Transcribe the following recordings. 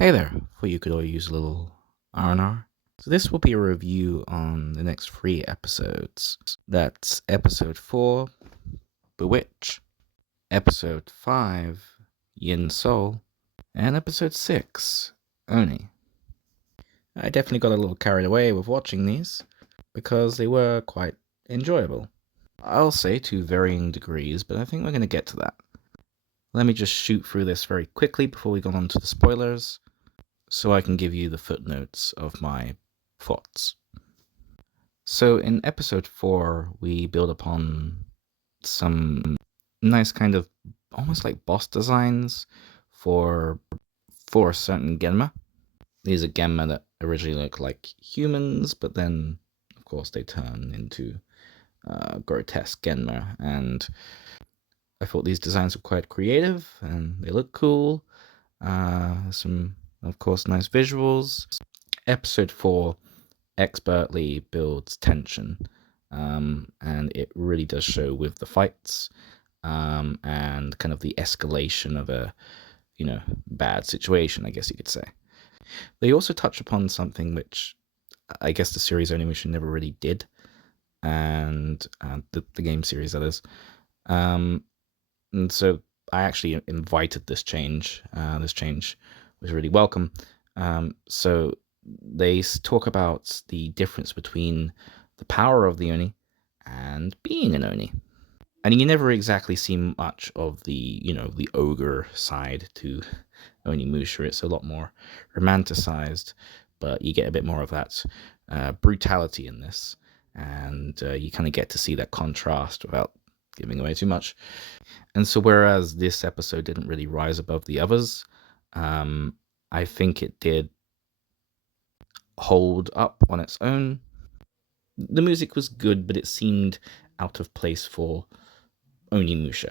Hey there, thought you could all use a little R&R. So this will be a review on the next 3 episodes. That's episode 4, Bewitch, episode 5, Yin Soul, and episode 6, Oni. I definitely got a little carried away with watching these, because they were quite enjoyable. I'll say to varying degrees, but I think we're going to get to that. Let me just shoot through this very quickly before we go on to the spoilers, so I can give you the footnotes of my thoughts. So in episode 4, we build upon some nice kind of almost like boss designs for a certain Genma. These are Genma that originally look like humans, but then of course they turn into grotesque Genma, and I thought these designs were quite creative and they look cool. Some of course nice visuals. Episode 4 expertly builds tension, and it really does show with the fights, and kind of the escalation of a bad situation, I guess you could say. They also touch upon something which I guess the series Onimusha never really did, and the game series, that is. And so I actually invited this change. This change was really welcome. So they talk about the difference between the power of the Oni and being an Oni. And you never exactly see much of the ogre side to Onimusha. It's a lot more romanticized, but you get a bit more of that brutality in this, and you kind of get to see that contrast without giving away too much. And so whereas this episode didn't really rise above the others, I think it did hold up on its own. The music was good, but it seemed out of place for Onimusha.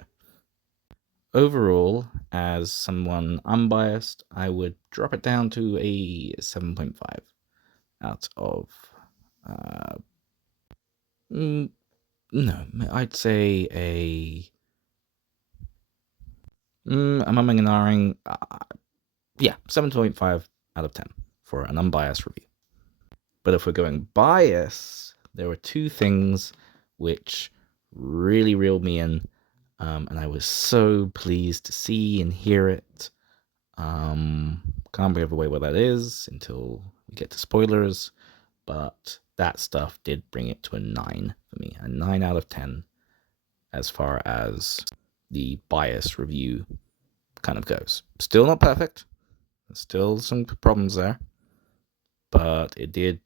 Overall, as someone unbiased, I would drop it down to a 7.5 out of... no, I'd say a... I'm umming and ahhing. Yeah, 7.5 out of 10 for an unbiased review. But if we're going bias, there were two things which really reeled me in, and I was so pleased to see and hear it. Can't give away what that is until we get to spoilers, but that stuff did bring it to a 9 for me, a 9 out of 10 as far as the bias review kind of goes. Still not perfect, still some problems there, but it did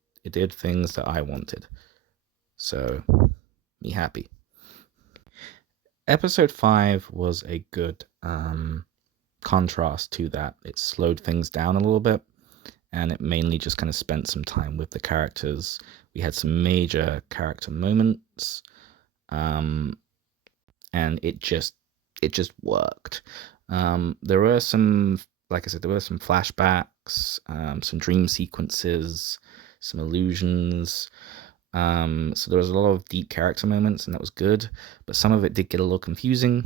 things that I wanted, so me happy. Episode 5 was a good contrast to that. It slowed things down a little bit, and it mainly just kind of spent some time with the characters. We had some major character moments, and it just worked. There were some, like I said, there were some flashbacks, some dream sequences, some illusions. So there was a lot of deep character moments, and that was good, but some of it did get a little confusing,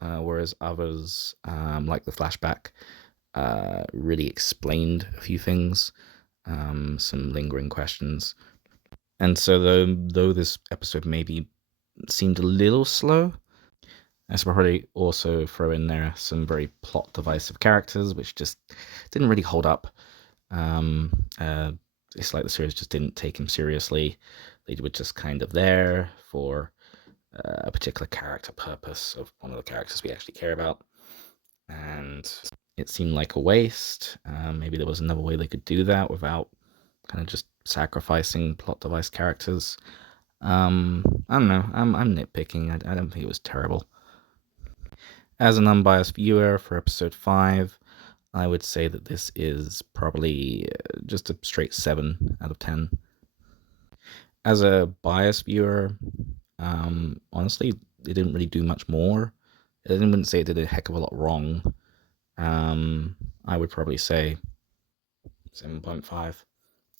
whereas others, like the flashback, really explained a few things, some lingering questions. And so though this episode maybe seemed a little slow, I should probably also throw in there some very plot divisive characters, which just didn't really hold up. It's like the series just didn't take him seriously. They were just kind of there for a particular character purpose of one of the characters we actually care about. And it seemed like a waste. Maybe there was another way they could do that without kind of just sacrificing plot device characters. I don't know. I'm nitpicking. I don't think it was terrible. As an unbiased viewer for episode 5, I would say that this is probably just a straight 7 out of 10. As a biased viewer, honestly, it didn't really do much more. I wouldn't say it did a heck of a lot wrong. I would probably say 7.5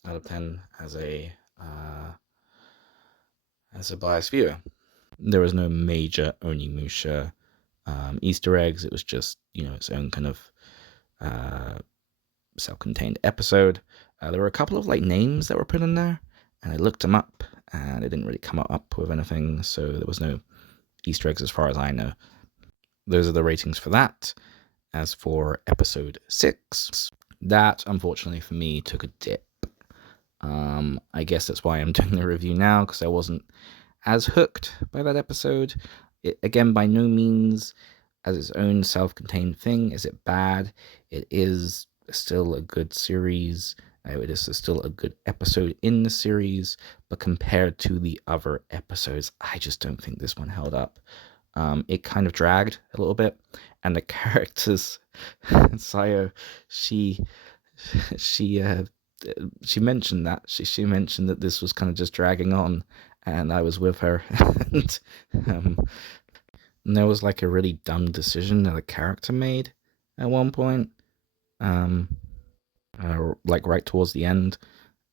out of 10 as a biased viewer. There was no major Onimusha Easter eggs. It was just its own kind of self-contained episode. There were a couple of like names that were put in there, and I looked them up, and it didn't really come up with anything, so there was no Easter eggs as far as I know. Those are the ratings for that. As for episode 6, that unfortunately for me took a dip. I guess that's why I'm doing the review now, because I wasn't as hooked by that episode. It, again, by no means as its own self-contained thing is it bad. It is still a good series. It is still a good episode in the series, but compared to the other episodes, I just don't think this one held up. It kind of dragged a little bit, and the characters, Sayo, she mentioned that she mentioned that this was kind of just dragging on, and I was with her, and there was like a really dumb decision that a character made at one point, like right towards the end,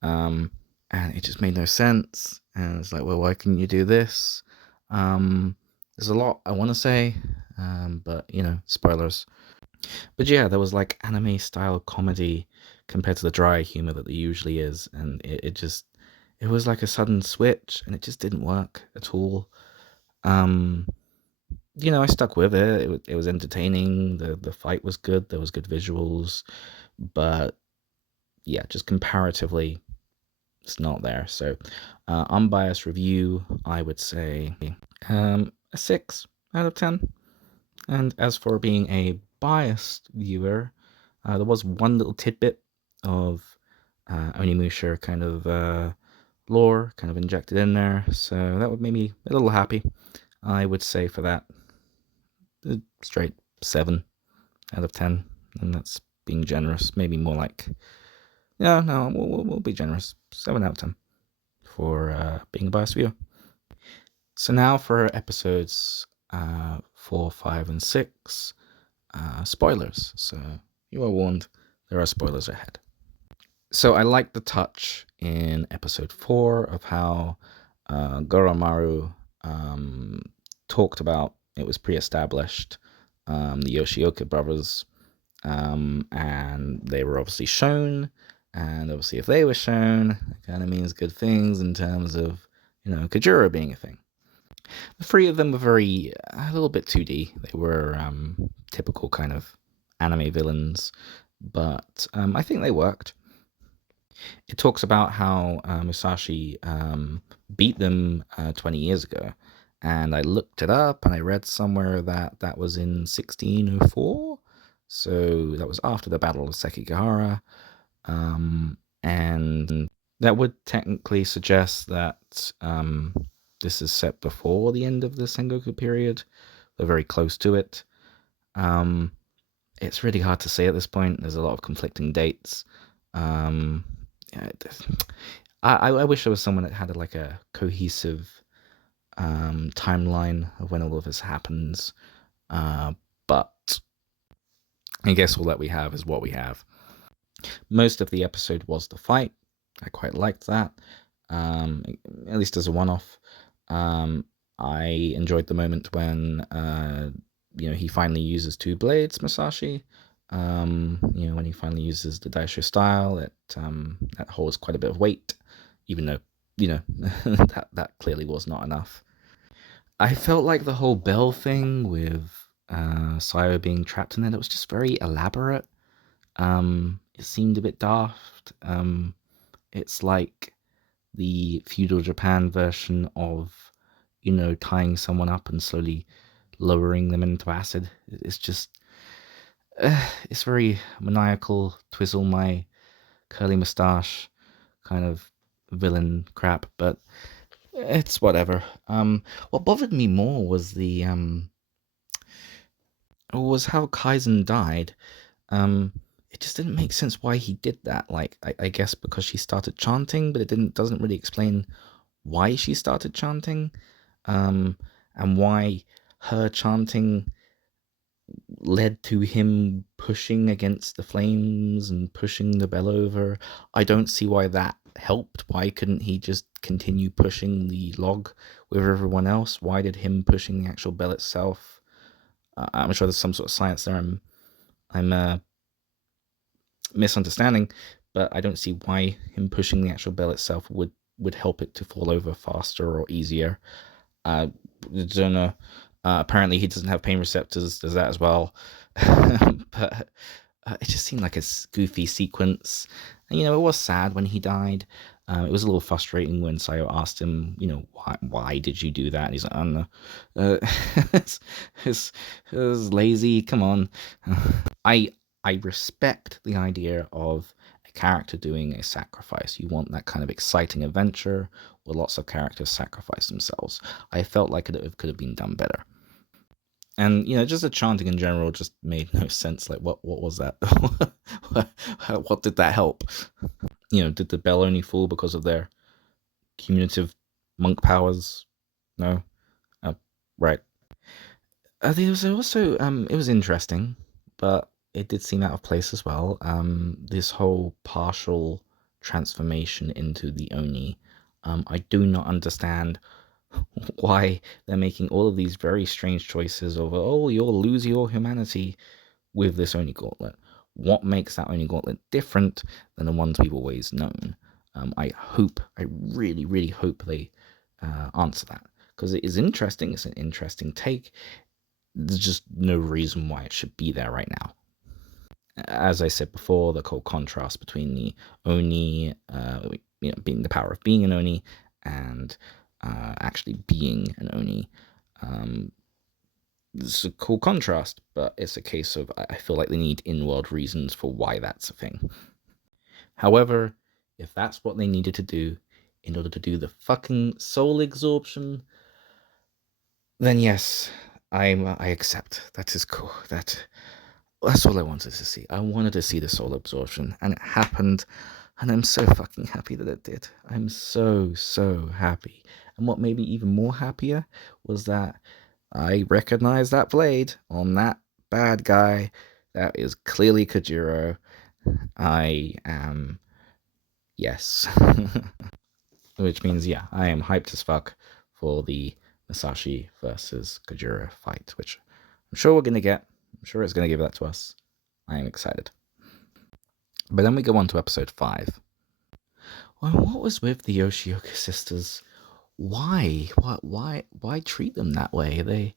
and it just made no sense. And it's like, well, why couldn't you do this? There's a lot I want to say, but spoilers. But yeah, there was like anime style comedy compared to the dry humor that there usually is, and it was like a sudden switch, and it just didn't work at all. I stuck with it. It was entertaining. The fight was good. There was good visuals, but yeah, just comparatively, it's not there. So, unbiased review, I would say a 6 out of 10. And as for being a biased viewer, there was one little tidbit of Onimusha kind of lore kind of injected in there, so that would make me a little happy. I would say for that, straight 7 out of 10, and that's being generous. Maybe more like, no, we'll be generous. 7 out of 10 for being a biased viewer. So now for episodes 4, 5, and 6, spoilers. So you are warned, there are spoilers ahead. So I like the touch in episode 4 of how Goromaru talked about it was pre-established, the Yoshioka brothers, and they were obviously shown, and obviously if they were shown, it kind of means good things in terms of, Kajura being a thing. The three of them were a little bit 2D. They were typical kind of anime villains, but I think they worked. It talks about how Musashi beat them 20 years ago, and I looked it up, and I read somewhere that was in 1604, so that was after the Battle of Sekigahara, and that would technically suggest that this is set before the end of the Sengoku period. They're very close to it. It's really hard to say at this point. There's a lot of conflicting dates. I wish there was someone that had like a cohesive timeline of when all of this happens. But I guess all that we have is what we have. Most of the episode was the fight. I quite liked that, at least as a one-off. I enjoyed the moment when he finally uses 2 blades, Musashi. When he finally uses the Daisho style, that holds quite a bit of weight, even though that clearly was not enough. I felt like the whole bell thing with Sayo being trapped in there, that was just very elaborate. It seemed a bit daft. It's like the feudal Japan version of, tying someone up and slowly lowering them into acid. It's just, it's very maniacal, twizzle my curly mustache kind of villain crap, but it's whatever. What bothered me more was was how Kaizen died. It just didn't make sense why he did that. Like, I guess because she started chanting, but it doesn't really explain why she started chanting, and why her chanting led to him pushing against the flames and pushing the bell over. I don't see why that helped. Why couldn't he just continue pushing the log with everyone else? Why did him pushing the actual bell itself? I'm sure there's some sort of science there I'm misunderstanding, but I don't see why him pushing the actual bell itself would help it to fall over faster or easier. I don't know. Apparently, he doesn't have pain receptors. Does that as well? But it just seemed like a goofy sequence. And, it was sad when he died. It was a little frustrating when Sayo asked him, why did you do that? And he's like, I don't know. It's, it's lazy. Come on. I I respect the idea of a character doing a sacrifice. You want that kind of exciting adventure where lots of characters sacrifice themselves. I felt like it could have been done better. And just the chanting in general just made no sense. Like, what was that? What did that help? Did the bell only fall because of their cumulative monk powers? No. Right. There was also it was interesting, but it did seem out of place as well. This whole partial transformation into the Oni. I do not understand why they're making all of these very strange choices of, oh, you'll lose your humanity with this Oni gauntlet. What makes that Oni gauntlet different than the ones we've always known? I really, really hope they answer that, because it is interesting. It's an interesting take. There's just no reason why it should be there right now. As I said before, the whole contrast between the Oni, being the power of being an Oni, and actually being an Oni. It's a cool contrast, but it's a case of, I feel like they need in-world reasons for why that's a thing. However, if that's what they needed to do in order to do the fucking soul absorption, then yes, I accept. That is cool. That's all I wanted to see. I wanted to see the soul absorption, and it happened, and I'm so fucking happy that it did. I'm so happy. And what made me even more happier was that I recognized that blade on that bad guy. That is clearly Kojiro. I am... yes. Which means, yeah, I am hyped as fuck for the Masashi versus Kojiro fight, which I'm sure we're going to get. I'm sure it's going to give that to us. I am excited. But then we go on to episode 5. Well, what was with the Yoshioka sisters? Why? Why treat them that way?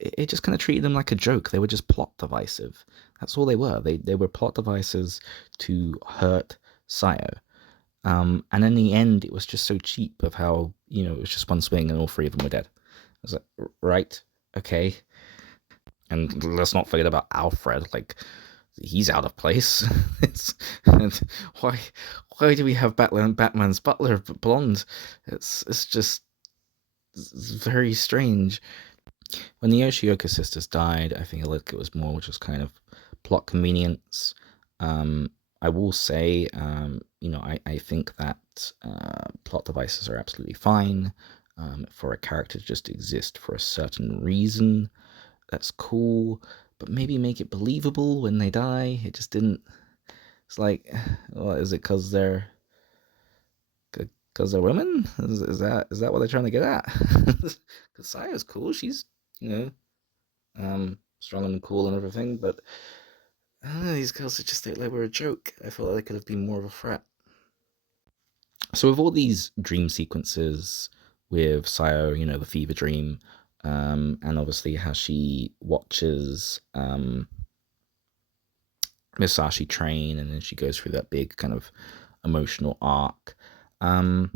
It just kind of treated them like a joke. They were just plot divisive. That's all they were. They were plot devices to hurt Sayo. And in the end, it was just so cheap of how, it was just one swing and all 3 of them were dead. I was like, right, okay. And let's not forget about Alfred. Like, he's out of place. And why do we have Batman's butler blonde? It's just very strange. When the Yoshioka sisters died, I think it was more just kind of plot convenience. I will say, I think that plot devices are absolutely fine. For a character to just exist for a certain reason, that's cool. But maybe make it believable when they die. It just didn't. It's like, well, is it because they're women? Is that what they're trying to get at? Because Saya's cool. She's strong and cool and everything, but these girls are just like were a joke. I felt like they could have been more of a threat. So with all these dream sequences with Sayo, the fever dream, and obviously how she watches Musashi train, and then she goes through that big kind of emotional arc. I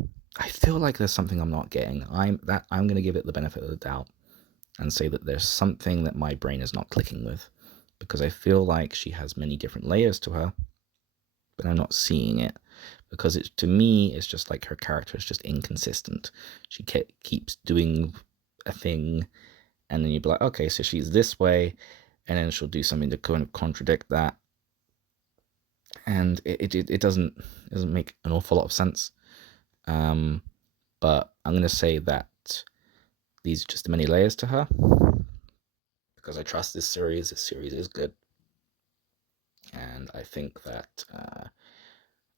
feel like there's something I'm not getting. I'm going to give it the benefit of the doubt and say that there's something that my brain is not clicking with, because I feel like she has many different layers to her, but I'm not seeing it, because to me it's just like her character is just inconsistent. She keeps doing a thing, and then you'd be like, okay, so she's this way, and then she'll do something to kind of contradict that, and it doesn't make an awful lot of sense. But I'm going to say that these are just many layers to her, because I trust this series. This series is good, and I think that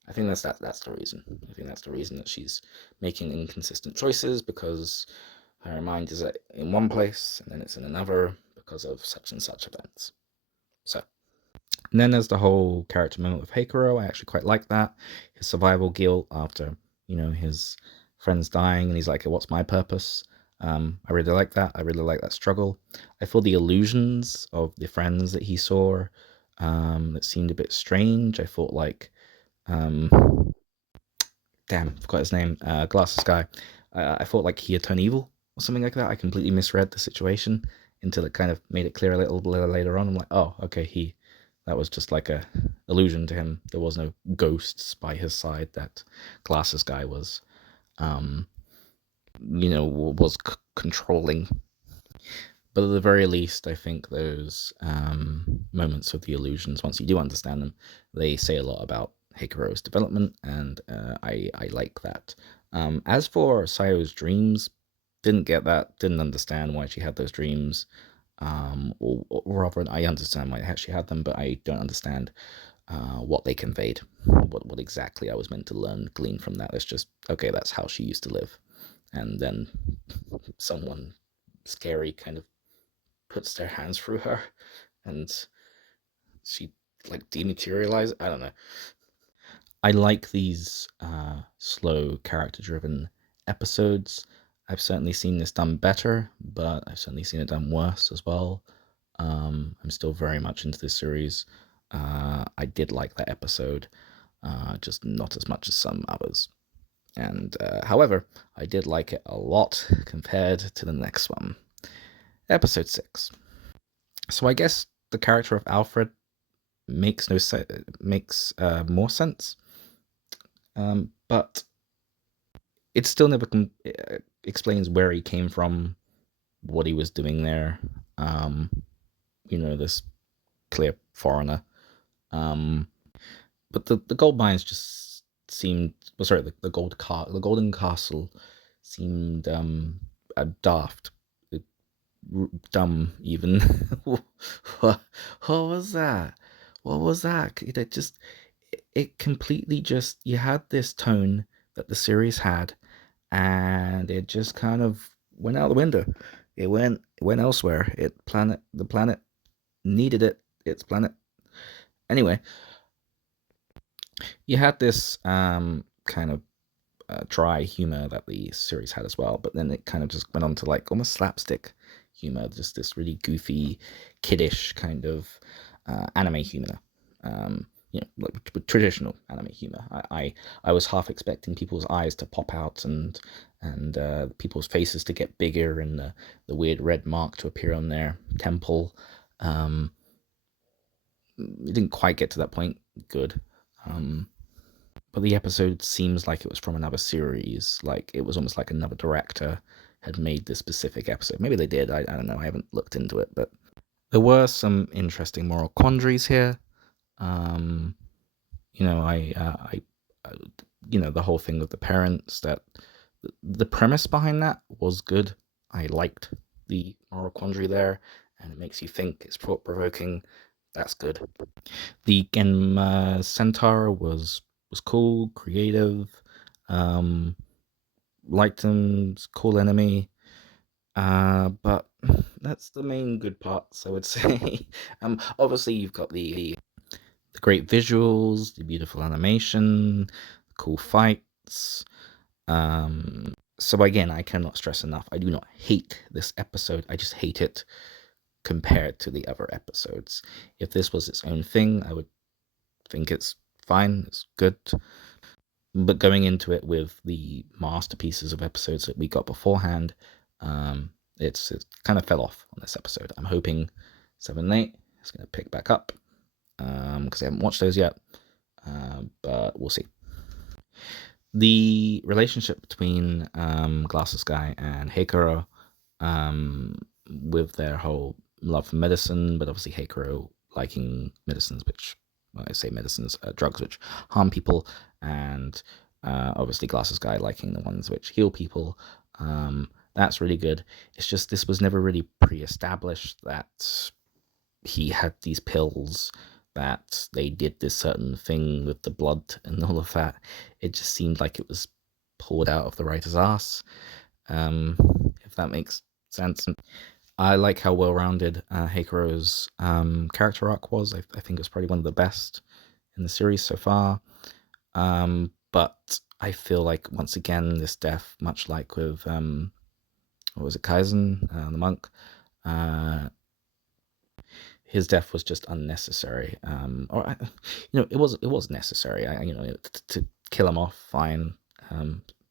that's the reason. I think that's the reason that she's making inconsistent choices, because her mind is in one place and then it's in another because of such and such events. So And then there's the whole character moment with Hikaro. I actually quite like that. His survival guilt after, his friends dying, and he's like, what's my purpose? I really like that. I really like that struggle. I feel the illusions of the friends that he saw that seemed a bit strange. I thought like, um, damn, forgot his name, Glasses guy. I thought like he had turned evil or something like that. I completely misread the situation until it kind of made it clear a little later on. I'm like, oh, okay, that was just like a illusion to him. There was no ghosts by his side. That Glasses guy was, um, was controlling. But at the very least, I think those moments of the illusions, once you do understand them, they say a lot about Hikaro's development, and I like that. As for Sayo's dreams, didn't get that, didn't understand why she had those dreams. Or rather, I understand why she had them, but I don't understand what they conveyed, what exactly I was meant to glean from that. It's just, okay, that's how she used to live. And then someone scary kind of puts their hands through her and she like dematerializes. I don't know. I like these slow character driven episodes. I've certainly seen this done better, but I've certainly seen it done worse as well. I'm still very much into this series. I did like that episode, just not as much as some others. And however, I did like it a lot compared to the next one, episode 6. So I guess the character of Alfred makes no makes more sense, but it still never explains where he came from, what he was doing there. This clear foreigner. Um, but the gold mines just seemed. Well, sorry, the the golden castle seemed daft, dumb even. what, what was that? What was that? It completely just, you had this tone that the series had, and it just kind of went out the window. It went elsewhere. The planet needed it. Its planet. Anyway, you had this kind of dry humor that the series had as well, but then it kind of just went on to like almost slapstick humor, just this really goofy, kiddish kind of anime humor. Like traditional anime humor. I was half expecting people's eyes to pop out and people's faces to get bigger and the weird red mark to appear on their temple. It didn't quite get to that point. Good. But the episode seems like it was from another series. Like it was almost like another director had made this specific episode. Maybe they did. I don't know. I haven't looked into it, but there were some interesting moral quandaries here. Um, the whole thing with the parents, that the premise behind that was good. I liked the moral quandary there, and it makes you think. It's thought provoking. That's good. The Genma Centaur was cool, creative. Liked him, cool enemy. But that's the main good parts, I would say. Obviously you've got the great visuals, the beautiful animation, cool fights. So again, I cannot stress enough, I do not hate this episode. I just hate it compared to the other episodes. If this was its own thing, I would think it's fine, it's good. But going into it with the masterpieces of episodes that we got beforehand, it kind of fell off on this episode. I'm hoping 7 and 8 is going to pick back up, because I haven't watched those yet, but we'll see. The relationship between Glasses Guy and Hikaro, with their whole love for medicine, but obviously Hikaro liking medicines, which, well, I say medicines, drugs which harm people, and obviously Glasses Guy liking the ones which heal people. That's really good. It's just this was never really pre-established that he had these pills, that they did this certain thing with the blood and all of that. It just seemed like it was pulled out of the writer's ass, if that makes sense. I like how well-rounded Heikuro's character arc was. I think it's probably one of the best in the series so far. But I feel like, once again, this death, much like with what was it, Kaizen, the monk, his death was just unnecessary. It was necessary. To kill him off, fine.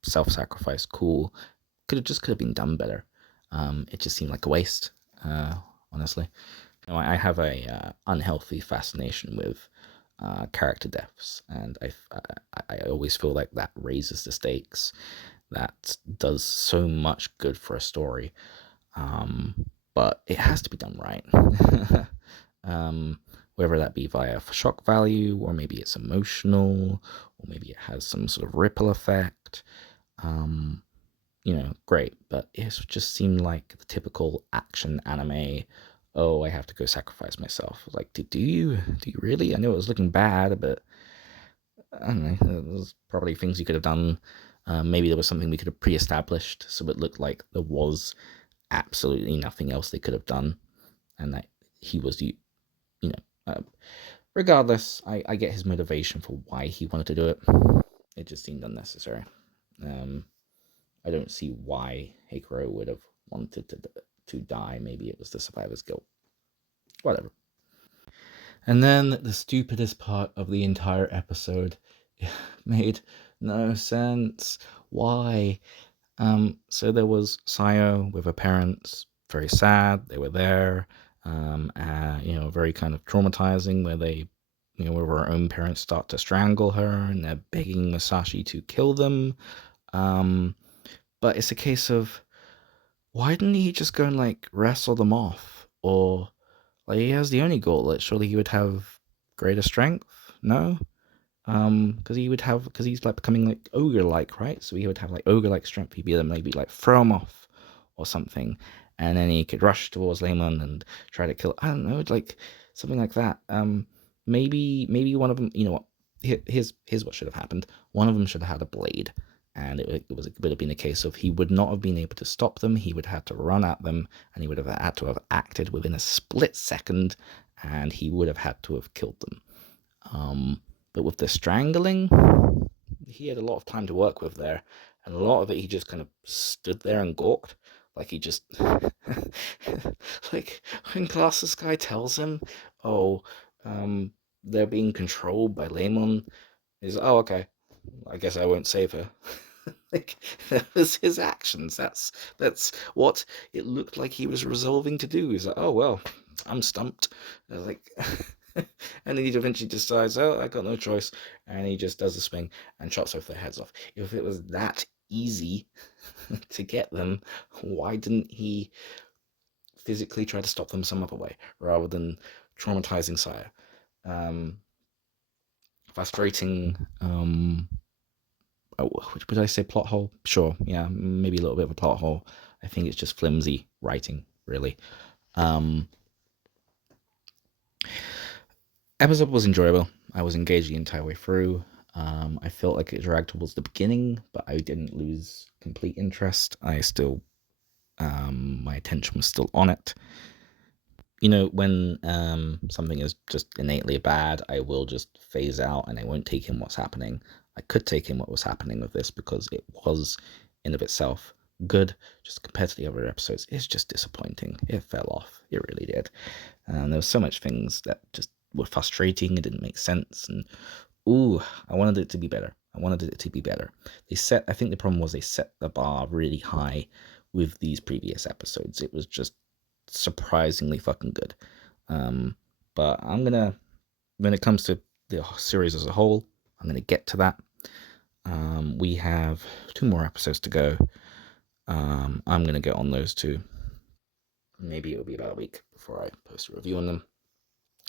Self-sacrifice, cool. Could have been done better. It just seemed like a waste. Honestly, I have a unhealthy fascination with character deaths, and I always feel like that raises the stakes. That does so much good for a story, but it has to be done right. Whether that be via shock value, or maybe it's emotional, or maybe it has some sort of ripple effect. Great, but it just seemed like the typical action anime. Oh, I have to go sacrifice myself. Like, do you really? I know it was looking bad, but I don't know. There's probably things you could have done. Maybe there was something we could have pre-established, so it looked like there was absolutely nothing else they could have done, and that he was the, you know. Regardless, I get his motivation for why he wanted to do it. It just seemed unnecessary. I don't see why Hikuro would have wanted to die. Maybe it was the survivor's guilt. Whatever. And then the stupidest part of the entire episode made no sense. Why? So there was Sayo with her parents, very sad. They were there. Very kind of traumatizing, where they, where her own parents start to strangle her, and they're begging Masashi to kill them. But it's a case of, why didn't he just go and like wrestle them off? Or, like, he has the only gauntlet. Surely he would have greater strength. No, because he's like becoming like ogre-like, right? So he would have like ogre-like strength. He'd be able to maybe like throw him off or something, and then he could rush towards Lemon and try to kill. I don't know, like something like that. Maybe one of them. You know what? Here's what should have happened. One of them should have had a blade, and it would have been a case of, he would not have been able to stop them. He would have had to run at them, and he would have had to have acted within a split second, and he would have had to have killed them. But with the strangling, he had a lot of time to work with there, and a lot of it he just kind of stood there and gawked, like he just like when Glasses Guy tells him, "Oh, they're being controlled by Lemon." He's, "Oh, okay, I guess I won't save her." Like, that was his actions. That's what it looked like he was resolving to do. He's like, "Oh well, I'm stumped." I was like, and then he eventually decides, "Oh, I got no choice," and he just does a swing and chops off their heads off. If it was that easy to get them, why didn't he physically try to stop them some other way, rather than traumatizing Saya? Frustrating. Would I say plot hole? Sure, yeah, maybe a little bit of a plot hole. I think it's just flimsy writing, really. Episode was enjoyable. I was engaged the entire way through. I felt like it dragged towards the beginning, but I didn't lose complete interest. I still, my attention was still on it. When something is just innately bad, I will just phase out and I won't take in what's happening. I could take in what was happening with this, because it was, in of itself, good. Just compared to the other episodes, it's just disappointing. It fell off. It really did. And there were so much things that just were frustrating. It didn't make sense. And I wanted it to be better. I think the problem was they set the bar really high with these previous episodes. It was just surprisingly fucking good. But when it comes to the series as a whole, I'm gonna get to that. We have 2 more episodes to go. I'm gonna get on those 2. Maybe it'll be about a week before I post a review on them.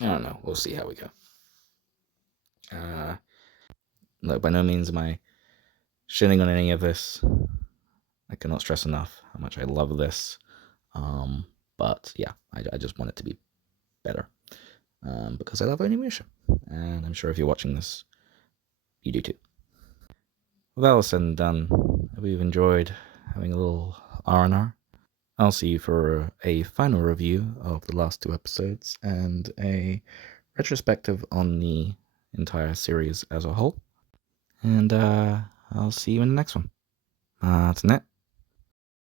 I don't know. We'll see how we go. Look, by no means am I shitting on any of this. I cannot stress enough how much I love this. But yeah, I just want it to be better. Because I love Onimusha. And I'm sure if you're watching this, you do too. With that all said and done, I hope you've enjoyed having a little R&R. I'll see you for a final review of the last 2 episodes and a retrospective on the entire series as a whole. And I'll see you in the next one. That's it.